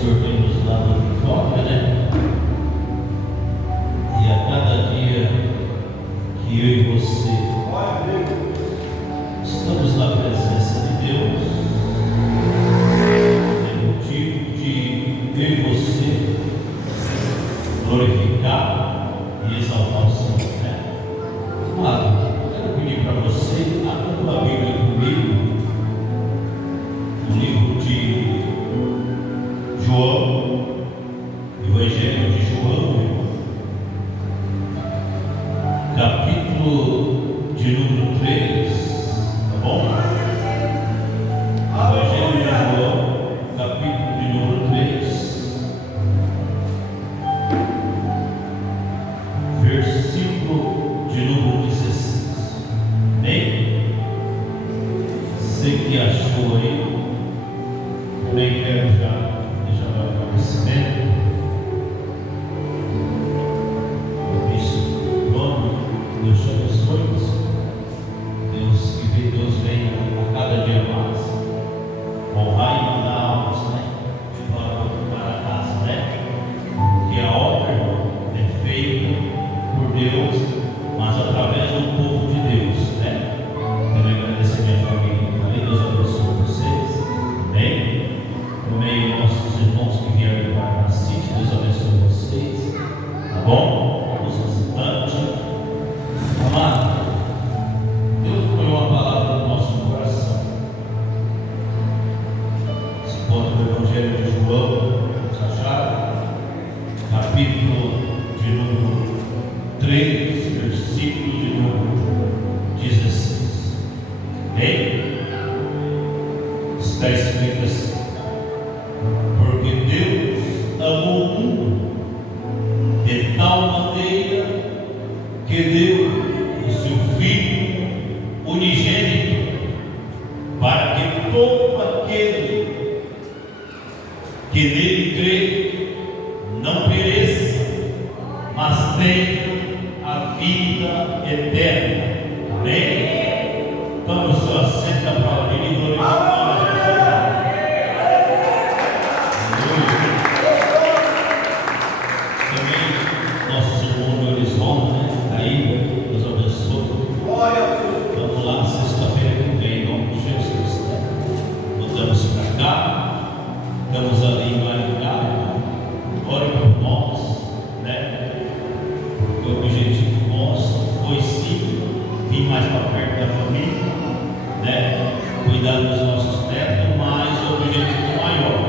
Senhor tem nos dado vitória, né? E a cada dia que eu e você estamos na presença de Deus, é motivo de eu e você glorificar e exaltar o Senhor, né? Amado, eu quero pedir para você, abra a tua Bíblia comigo, no livro de João, Evangelho de João, capítulo de número 3, tá bom? Evangelho de João, capítulo de número 3, versículo de número 16. Amém? Você que achou aí, também quero já deixar meu agradecimento. Deus te abençoe, Deus venha a cada dia mais honrar e mandar almas, né? Para casa, né? Porque a obra é feita por Deus, mas através do povo de Deus, né? Quero agradecer minha família, aí Deus abençoe vocês, amém? Também nossos irmãos que vieram para a City, Deus abençoe vocês, tá bom? Os visitantes. Amado, Deus põe uma palavra no nosso coração. Se encontra no Evangelho de João, capítulo de número 3, versículo de número 16. Bem, está escrito assim: porque Deus amou o mundo de tal maneira que deu o seu Filho unigênito, para que todo aquele que nele crê não pereça, mas tenha a vida eterna. Amém? Toma o seu assento da palavra e glorifica a Jesus. Também nossos irmãos do Horizonte, né? Aí, Deus abençoe. Vamos lá, sexta-feira que vem, em nome de Jesus, né? Voltamos para cá, estamos ali em Maringá. Ore por nós, né? Porque o objetivo nosso foi sim vir mais para perto da família, né? Cuidar dos nossos netos, mas o objetivo maior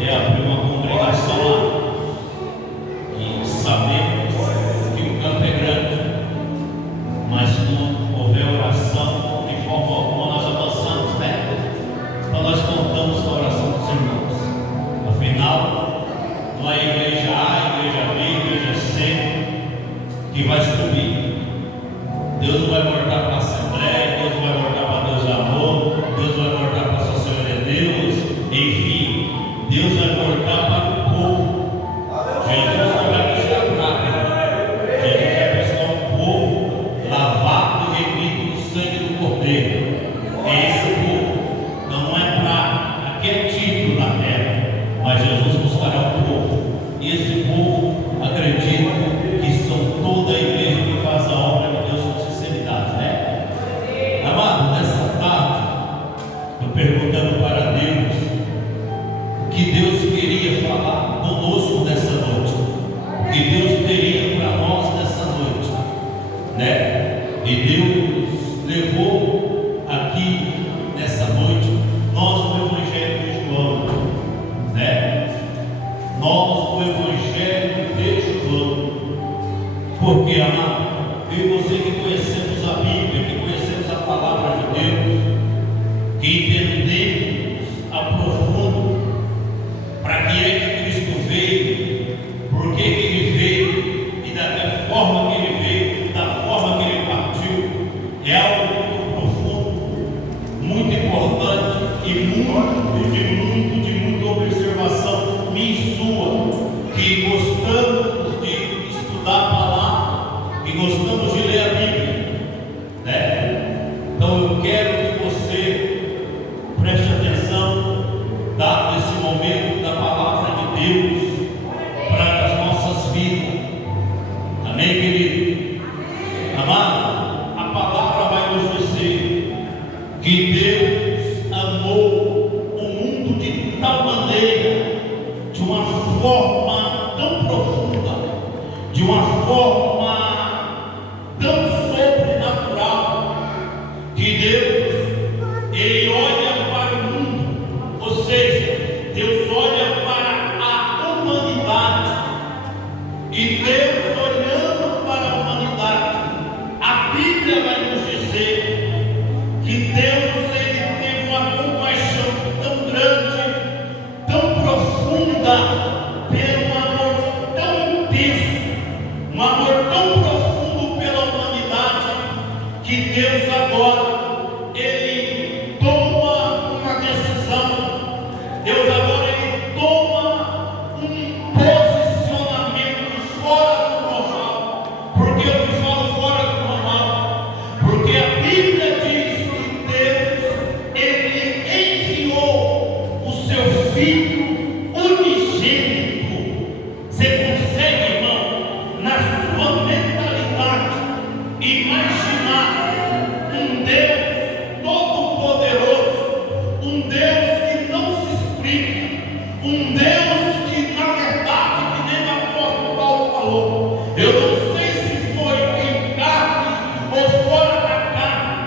é abrir uma congregação lá. E sabemos que o campo é grande, mas quando houver oração, de forma alguma nós avançamos, né? Então nós contamos com a oração dos irmãos. Afinal, não é igreja A, igreja B, igreja C que vai subir. Deus não vai voltar para a Assembleia, Deus não vai voltar para Deus Amor, Deus vai voltar para a Associação de Deus, enfim, Deus vai voltar para o povo. Jesus não vai buscar nada. Jesus vai buscar um povo lavado e remido no sangue do Cordeiro. É esse povo. Então não é para aquele título na terra, mas Jesus buscará um povo. E esse povo acredita que são toda a igreja que faz a obra de Deus com sinceridade, né? Amado, nessa tarde, eu perguntando para Deus o que Deus queria falar conosco nessa noite, o que Deus teria para nós nessa noite, né? E Deus levou aqui nessa noite nós no Evangelho de João, né? Nós no Evangelho de João, porque, amado, eu e você que conhecemos a Bíblia, que conhecemos a palavra de Deus, que entendemos a profundo para que é que Cristo veio, por que ele veio e da que forma que ele veio, da forma que ele partiu, é algo muito profundo, muito importante e de muita observação minha e sua, que gostamos de estudar a palavra, que gostamos de ler a Bíblia, né? Então eu quero que você preste atenção, dado esse momento da Deus amou o mundo de tal maneira, de uma forma tão profunda, de uma forma tão sobrenatural, que Deus, Ele olha para o mundo, ou seja, Deus olha para a humanidade, e Deus olhando para a humanidade, a Bíblia vai nos dizer que Deus, Ele teve uma compaixão tão grande, tão profunda, pelo amor tão intenso, um amor tão profundo pela humanidade, que Deus agora, Ele toma uma decisão. Deus agora, Ele toma um posicionamento fora do normal. Por que eu te falo fora do normal? Porque a Bíblia diz que Deus, Ele enviou o seu Filho unigênito. Você consegue, irmão, na sua mentalidade, imaginar um Deus todo-poderoso, um Deus que não se explica, um Deus que, na verdade, que nem o apóstolo Paulo falou, eu não sei se foi em carne ou fora da carne.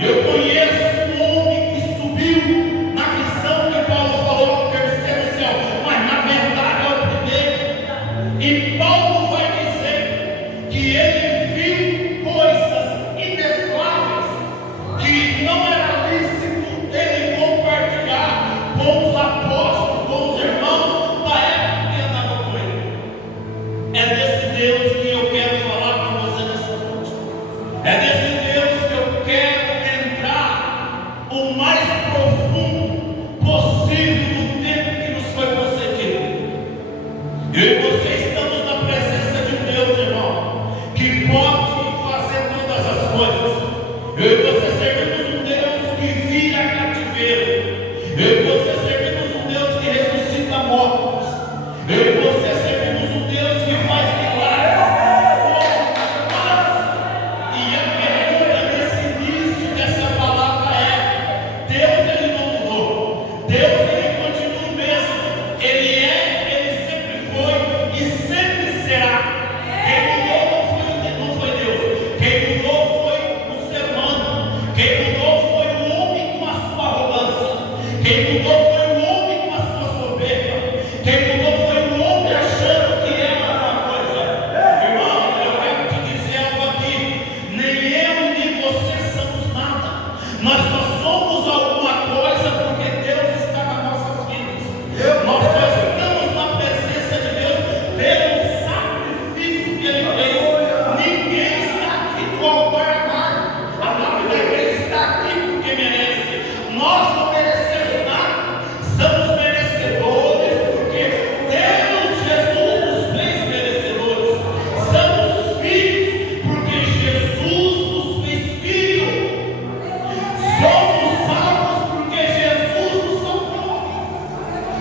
Eu conheço um homem que subiu na visão que Paulo falou no terceiro céu, mas na verdade é o primeiro. E Paulo vai dizer que ele viu coisas inefáveis que não era lícito ele compartilhar com os apóstolos, com os irmãos da época que andavam com ele. É desse Deus que eu quero falar com você nessa noite. É desse Deus que eu quero entrar o mais profundo possível no tempo que nos foi concedido. Eu e você estamos na presença de um Deus, irmão, que pode fazer todas as coisas. Eu e você servimos um Deus que vira cativeiro. Eu e você servimos um Deus que ressuscita mortos. Eu e você servimos um Deus que faz milagres. E a pergunta nesse início dessa palavra é: Deus, Ele não mudou. Deus, Ele continua o mesmo. Ele é, Ele sempre foi e sempre será. Quem mudou não foi Deus. Quem mudou foi o ser humano. Quem mudou foi o homem com a sua arrogância. Quem mudou foi o homem com a sua soberba. Quem mudou foi o homem achando que era alguma coisa. Irmão, eu quero te dizer algo aqui. Nem eu nem você somos nada. Nós só somos alguma coisa porque Deus está nas nossas vidas. Nós só estamos na presença de Deus pelo sacrifício que Ele fez. Ninguém está aqui no altar amado. A nome da igreja está aqui porque merece. Nós não merecemos nada. Somos merecedores porque Deus, Jesus, nos fez merecedores. Somos filhos porque Jesus nos fez filhos. Somos salvos porque Jesus nos salvou.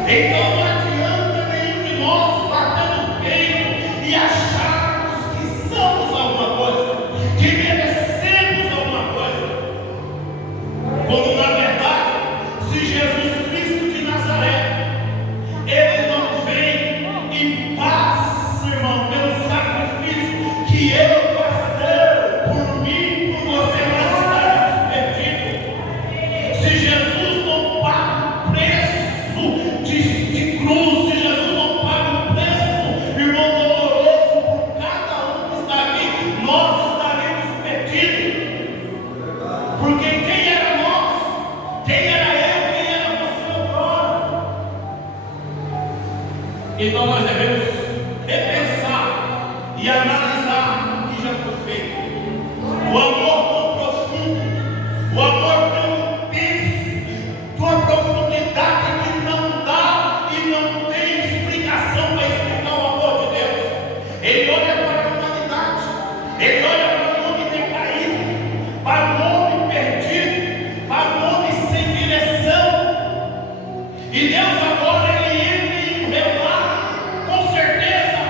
Então não adianta nenhum de nós bater no peito e acharmos que somos alguma coisa, que merecemos alguma coisa, quando na verdade, se Jesus Cristo de Nazaré, Ele não vem em paz, irmão, pelo sacrifício que Ele passou por mim, por você, nós estaremos perdidos. Se Jesus não paga o preço de cruz, se Jesus não paga o preço, irmão, doloroso por cada um que está aqui, nós estaremos perdidos. Porque quem era nós? Quem era eu? Quem era você agora? Então nós devemos repensar e analisar o que já foi feito. O amor tão profundo, o amor tão intenso, tua profundidade que não dá e não tem explicação para explicar o amor de Deus. Ele olha para a humanidade, Ele olha para o homem decaído, para o homem perdido, para o homem sem direção. E Deus agora, Ele entra em um relato, com certeza,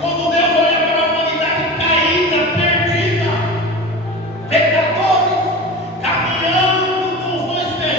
quando Deus olha para a humanidade caída, perdida, pecadores, caminhando com os dois pés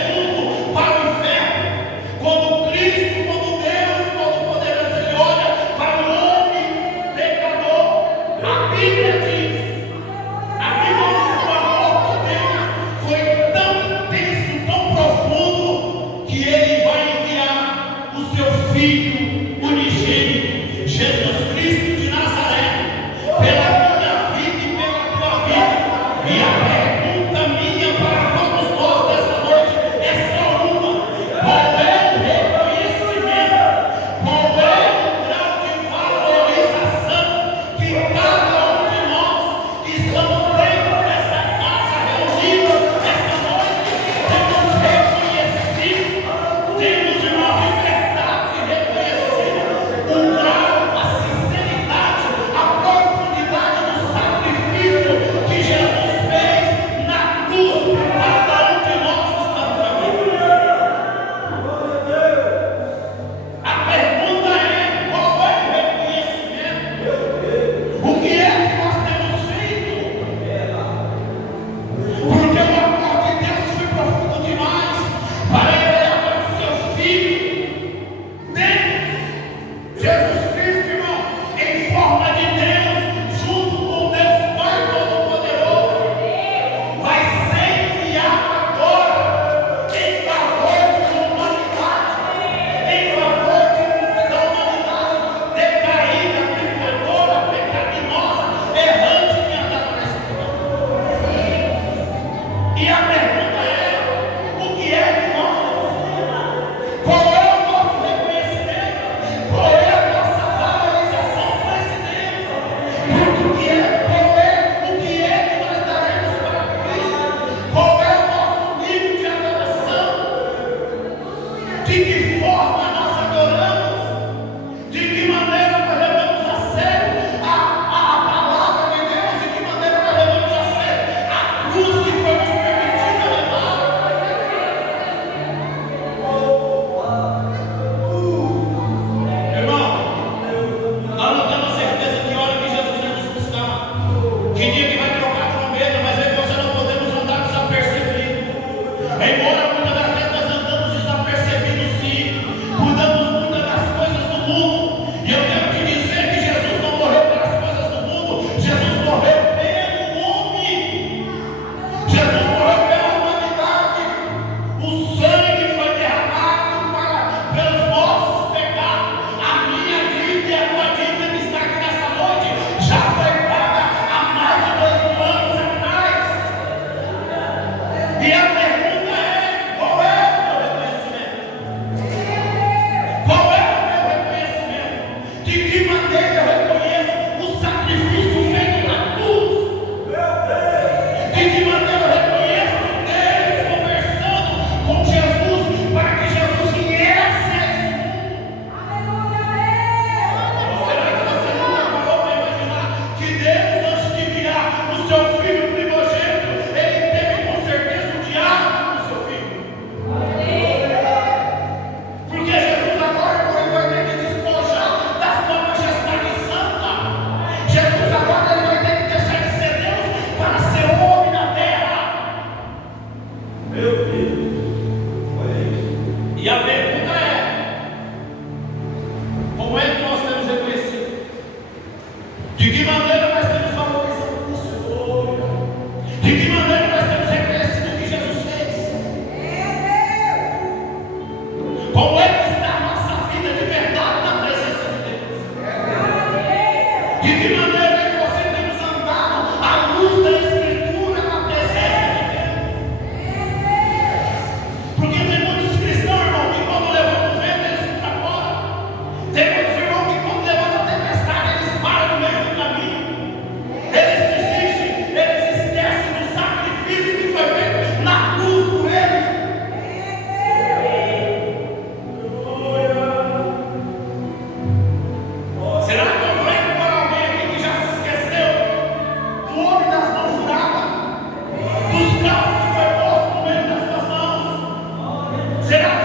Será